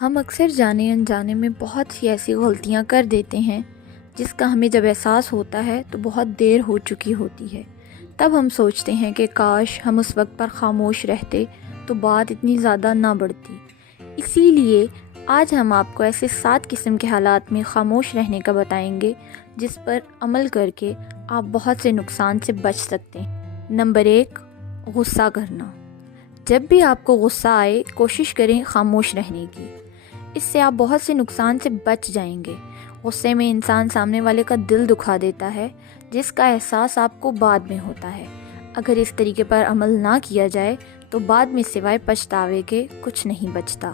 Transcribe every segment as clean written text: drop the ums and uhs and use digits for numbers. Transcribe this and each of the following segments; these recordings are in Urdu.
ہم اکثر جانے انجانے میں بہت سی ایسی غلطیاں کر دیتے ہیں جس کا ہمیں جب احساس ہوتا ہے تو بہت دیر ہو چکی ہوتی ہے۔ تب ہم سوچتے ہیں کہ کاش ہم اس وقت پر خاموش رہتے تو بات اتنی زیادہ نہ بڑھتی۔ اسی لیے آج ہم آپ کو ایسے 7 قسم کے حالات میں خاموش رہنے کا بتائیں گے جس پر عمل کر کے آپ بہت سے نقصان سے بچ سکتے ہیں۔ نمبر 1، غصہ کرنا۔ جب بھی آپ کو غصہ آئے کوشش کریں خاموش رہنے کی، اس سے آپ بہت سے نقصان سے بچ جائیں گے۔ غصے میں انسان سامنے والے کا دل دکھا دیتا ہے جس کا احساس آپ کو بعد میں ہوتا ہے۔ اگر اس طریقے پر عمل نہ کیا جائے تو بعد میں سوائے پچھتاوے کے کچھ نہیں بچتا۔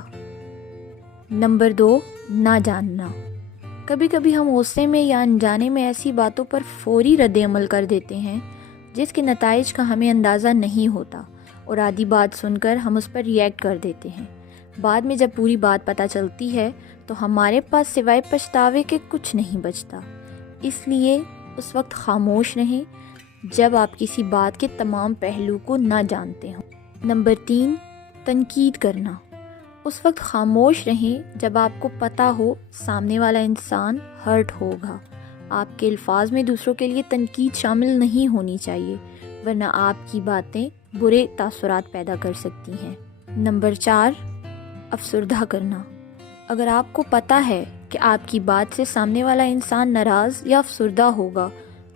نمبر 2، نہ جاننا۔ کبھی کبھی ہم غصے میں یا انجانے میں ایسی باتوں پر فوری رد عمل کر دیتے ہیں جس کے نتائج کا ہمیں اندازہ نہیں ہوتا، اور آدھی بات سن کر ہم اس پر ریئیکٹ کر دیتے ہیں۔ بعد میں جب پوری بات پتہ چلتی ہے تو ہمارے پاس سوائے پچھتاوے کے کچھ نہیں بچتا۔ اس لیے اس وقت خاموش رہیں جب آپ کسی بات کے تمام پہلو کو نہ جانتے ہوں۔ نمبر 3، تنقید کرنا۔ اس وقت خاموش رہیں جب آپ کو پتہ ہو سامنے والا انسان ہرٹ ہوگا۔ آپ کے الفاظ میں دوسروں کے لیے تنقید شامل نہیں ہونی چاہیے، ورنہ آپ کی باتیں برے تاثرات پیدا کر سکتی ہیں۔ نمبر 4، افسردہ کرنا۔ اگر آپ کو پتہ ہے کہ آپ کی بات سے سامنے والا انسان ناراض یا افسردہ ہوگا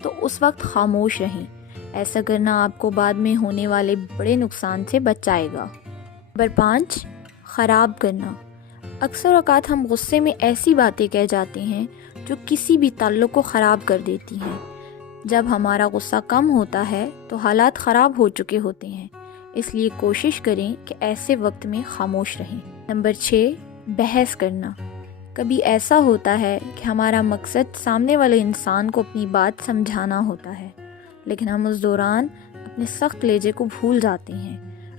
تو اس وقت خاموش رہیں۔ ایسا کرنا آپ کو بعد میں ہونے والے بڑے نقصان سے بچائے گا۔ نمبر 5، خراب کرنا۔ اکثر اوقات ہم غصے میں ایسی باتیں کہہ جاتے ہیں جو کسی بھی تعلق کو خراب کر دیتی ہیں۔ جب ہمارا غصہ کم ہوتا ہے تو حالات خراب ہو چکے ہوتے ہیں، اس لیے کوشش کریں کہ ایسے وقت میں خاموش رہیں۔ نمبر 6، بحث کرنا۔ کبھی ایسا ہوتا ہے کہ ہمارا مقصد سامنے والے انسان کو اپنی بات سمجھانا ہوتا ہے، لیکن ہم اس دوران اپنے سخت لہجے کو بھول جاتے ہیں۔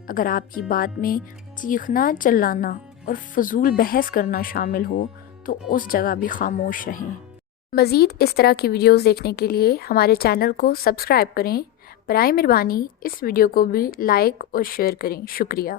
اگر آپ کی بات میں چیخنا، چلانا اور فضول بحث کرنا شامل ہو تو اس جگہ بھی خاموش رہیں۔ مزید اس طرح کی ویڈیوز دیکھنے کے لیے ہمارے چینل کو سبسکرائب کریں۔ برائے مہربانی اس ویڈیو کو بھی لائک اور شیئر کریں۔ شکریہ۔